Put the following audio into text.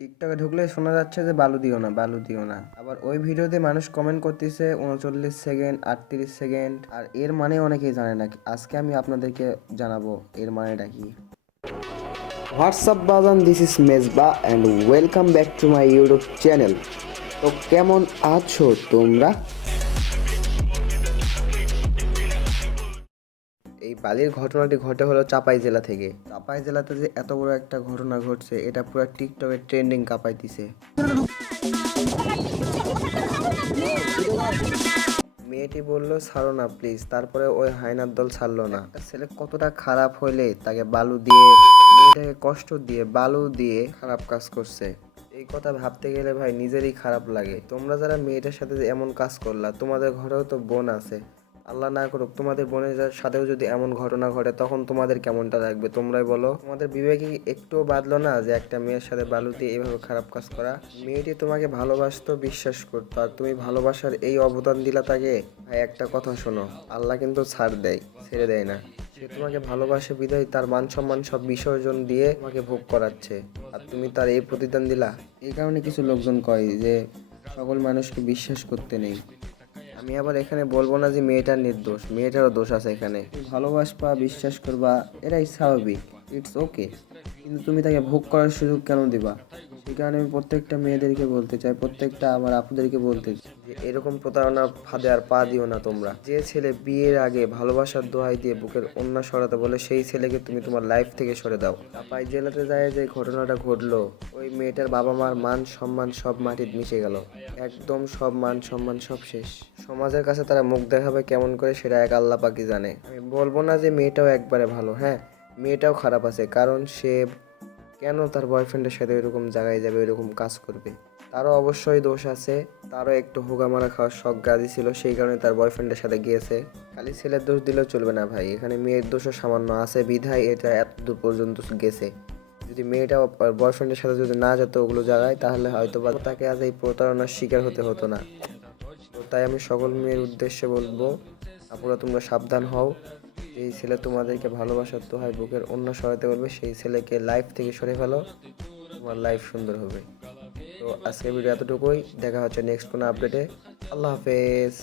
টিকটকে ঢুকলে শোনা যাচ্ছে যে বালু দিও না, বালু দিও না। আবার ওই ভিডিওতে মানুষ কমেন্ট করতেছে, উনচল্লিশ সেকেন্ড আটত্রিশ সেকেন্ড আর এর মানে অনেকেই জানে না। আজকে আমি আপনাদেরকে জানাব, এর মানেটা কি? হোয়াটসঅ্যাপ বাজান? This is Mezba and welcome back to my YouTube channel তো কেমন আছো তোমরা? এই বালির ঘটনাটি ঘটে হলো চাপাই জেলা থেকে। চাপাই জেলাতে যে এত বড় একটা ঘটনা ঘটছে, এটা পুরো টিকটকে ট্রেন্ডিং কাঁপাইতিছে। মেয়েটি বলল, ছাড়ো না প্লিজ তারপরে ওই হায়নার দল ছাড়লো না। ছেলে কতটা খারাপ হইলে তাকে বালু দিয়ে, মেয়েটাকে কষ্ট দিয়ে বালু দিয়ে খারাপ কাজ করছে। এই কথা ভাবতে গেলে ভাই, নিজেরই খারাপ লাগে। তোমরা যারা মেয়েটার সাথে এমন কাজ করলা, তোমাদের ঘরেও তো বোন আছে। আল্লাহ না করুক, তোমাদের বোনের সাথেও যদি এমন ঘটনা ঘটে, তখন তোমাদের কেমনটা লাগবে? তোমরাই বলো। তোমাদের বিবেকে একটুও বাদলো না যে একটা মেয়ের সাথে বালু দিয়ে এভাবে খারাপ কাজ করা? মেয়েটি তোমাকে ভালোবাসতো, বিশ্বাস করতো, আর তুমি ভালোবাসার এই অবদান দিলা তাকে? ভাই, একটা কথা শোনো, আল্লাহ কিন্তু ছাড় দেয়, ছেড়ে দেয় না। সে তোমাকে ভালোবাসে বিদায়, তার মান সম্মান সব বিসর্জন দিয়ে তোমাকে ভোগ করাচ্ছে। আর তুমি তার এই প্রতিদান দিলা? এই কারণে কিছু লোকজন কয় যে, সকল মানুষকে বিশ্বাস করতে নেই। আমি আবার এখানে বলব না যে মেয়েটার নির্দোষ, মেয়েটারও দোষ আছে এখানে। ভালোবাসবা, বিশ্বাস করবা, এটাই স্বাভাবিক ইটস ওকে কিন্তু তুমি তাকে ভোগ করার সুযোগ কেন দিবা? সেই কারণে আমি প্রত্যেকটা মেয়েদেরকে বলতে চাই, প্রত্যেকটা আমার আপুদেরকে বলতে চাই যে এরকম প্রতারণা ফাঁদে আর পা দিও না তোমরা। যে ছেলে বিয়ের আগে ভালোবাসার দোহাই দিয়ে বুকের অন্য সরাতে বলে, সেই ছেলেকে তুমি তোমার লাইফ থেকে সরে দাও। পাই জেলাতে যায় যে ঘটনাটা ঘটলো, ওই মেয়েটার বাবা মার মান সম্মান সব মাটির মিশে গেল। একদম সব মান সম্মান সব শেষ। সমাজের কাছে তারা মুখ দেখাবে কেমন করে সেটা এক আল্লাহ পাকি জানে। আমি বলব না যে মেয়েটাও একবারে ভালো হ্যাঁ? মেয়েটাও খারাপ আছে, কারণ সে কেন তার বয়ফ্রেন্ডের সাথে এরকম জায়গায় যাবে এরকম কাজ করবে? তারও অবশ্যই দোষ আছে। তারও একটু হোগামারা খাওয়ার শখ গাদি ছিল, সেই কারণে তার বয়ফ্রেন্ডের সাথে গিয়েছে। খালি ছেলের দোষ দিলেও চলবে না ভাই। এখানে মেয়ের দোষও সামান্য আছে। বিধায় এটা এত দূর পর্যন্ত গেছে। যদি মেয়েটা বয়ফ্রেন্ডের সাথে যদি না যেত ওগুলো জায়গায়, তাহলে হয়তো বা তাকে আজ এই প্রতারণার শিকার হতে হতো না। তো তাই আমি সকল মেয়ের উদ্দেশ্যে বলব, আপুরা তোমরা সাবধান হও। যেই ছেলে তোমাদেরকে ভালোবাসার হয় বুকের অন্য সহায়তা করবে সেই ছেলেকে লাইফ থেকে সরে ফেলো। তোমার লাইফ সুন্দর হবে। তো আজকের ভিডিও এতটুকুই। দেখা হচ্ছে নেক্সট কোনো আপডেটে আল্লাহ হাফেজ।